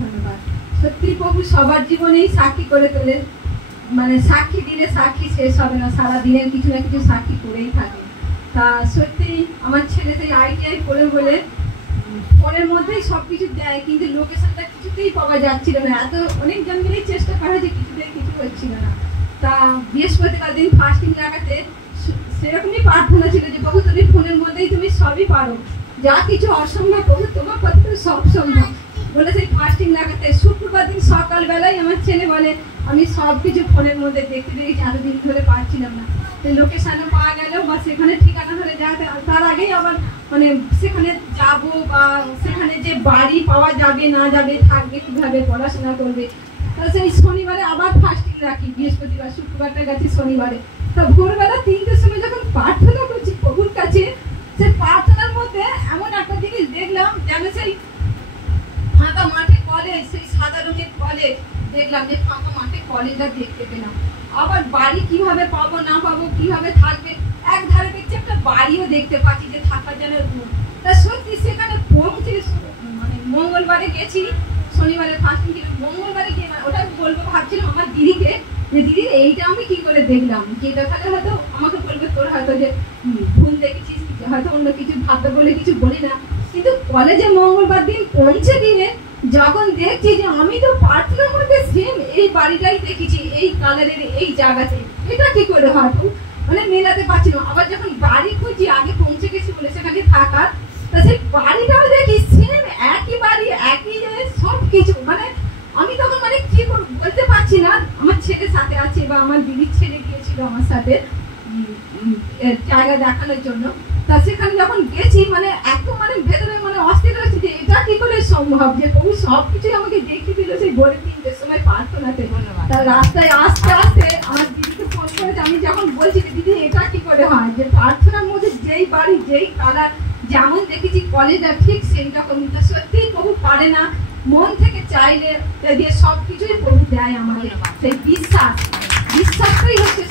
ধন্যবাদ। সত্যি প্রভু সবার জীবনেই সাক্ষী করে তোলে, মানে সাক্ষী দিলে সাক্ষী শেষ হবে না, সারা দিনের কিছু না কিছু সাক্ষী করেই থাকে। তা সত্যি আমার ছেলে সেই ITI করে বলে ফোনের মধ্যেই সব কিছু দেয়, কিন্তু লোকেশনটা কিছুতেই পাওয়া যাচ্ছিল না। এত অনেক জন মিলেই চেষ্টা করা যে কিছুতেই কিছু হচ্ছিল না। তা বৃহস্পতিবার দিন ফাস্টিং লাগাতে সেরকমই প্রার্থনা ছিল যে প্রভু তুমি ফোনের মধ্যেই তুমি সবই পারো, যা কিছু অসম্ভব প্রভু তোমার পক্ষে সব সম্ভব বলে সেই ফাস্টিং লাগাতে শুক্রবার দিন সকালবেলায় আমার ছেলে বলে আমি সব কিছু ফোনের মধ্যে দেখতে পেয়েছি, এতদিন ধরে পারছিলাম না। সেই লোকেশনও পাওয়া গেল বা সেখানে ঠিকানা ধরে যাতে তার আগেই আবার মানে সেখানে যাব বা সেখানে যে বাড়ি পাওয়া যাবে না যাবে, থাকবে কিভাবে, পড়াশোনা করবে। তা সেই শনিবারে আবার ফাস্টিং রাখি, বৃহস্পতিবার শুক্রবারটা গেছি শনিবারে। তা ভোরবেলা 3টের সময় যখন প্রার্থনা করছি প্রভুর কাছে, সেই প্রার্থনার মধ্যে এমন একটা জিনিস দেখলাম যেন সেই ফাঁকা মাঠে কলেজ, সেই সাদা রঙের কলেজ দেখলাম, যে ফাঁকা মাঠে কলেজটা দেখতে পেলাম। আবার বাড়ি কিভাবে পাবো না পাবো, কিভাবে থাকবে, এক ধারে দেখছি একটা বাড়িও দেখতে পাচ্ছি যে থাকার জন্য রুম। তা সত্যি সেখানে পৌঁছে মানে মঙ্গলবারে গেছি, শনিবারে ফাস্টিং ছিল, মঙ্গলবারে গিয়ে ওটা বলবো ভাবছিলাম আমার দিদিকে যে দিদি এইটা আমি কি করে দেখলাম, যেটা তাহলে হয়তো আমাকে বলবে তোর হয়তো যে ভুল দেখেছিস, হয়তো অন্য কিছু ভাবতে বলে কিছু বলি না। কিন্তু কলেজে মঙ্গলবার দিন পৌঁছে দিলে যখন দেখছি যে আমি তো প্রার্থনার মধ্যে সেম এই বাড়িটাই দেখেছি, এই কালারের এই জায়গাতে, এটা কি করে হয় মানে মেলাতে পারছি না। আবার যখন বাড়ি খুঁজি, আগে পৌঁছে গেছি বলে সেখানে থাকার, তা সেই বাড়িটাও দেখি সেম একই বাড়ি, একই সব কিছু। মানে আমি তখন মানে কি করবো বলতে পারছি না। আমার ছেলের সাথে আছে বা আমার দিদির ছেলে গিয়েছিল আমার সাথে জায়গা দেখানোর জন্য। তা সেখানে যখন গেছি মানে এত মানে ভেতরে মানে অস্থির হয়েছে যে এটা কি করে সম্ভব যে প্রভু সবকিছুই আমাকে দেখিয়ে দিল সেই ভোরে 3টের সময় প্রার্থনাতে। তার রাস্তায় আসতে আসতে আমার দিদিকে ফোন করেছে, আমি যখন বলছি যে দিদি এটা কি করে হয় যে প্রার্থনার মধ্যে যেই বাড়ি যেই কালার যেমন দেখেছি কলেজটা ঠিক সেই রকম। তা সত্যিই প্রভু পারে না, মন থেকে চাইলে দিয়ে সবকিছুই প্রভু দেয় আমাকে। সেই বিশ্বাসটাই হচ্ছে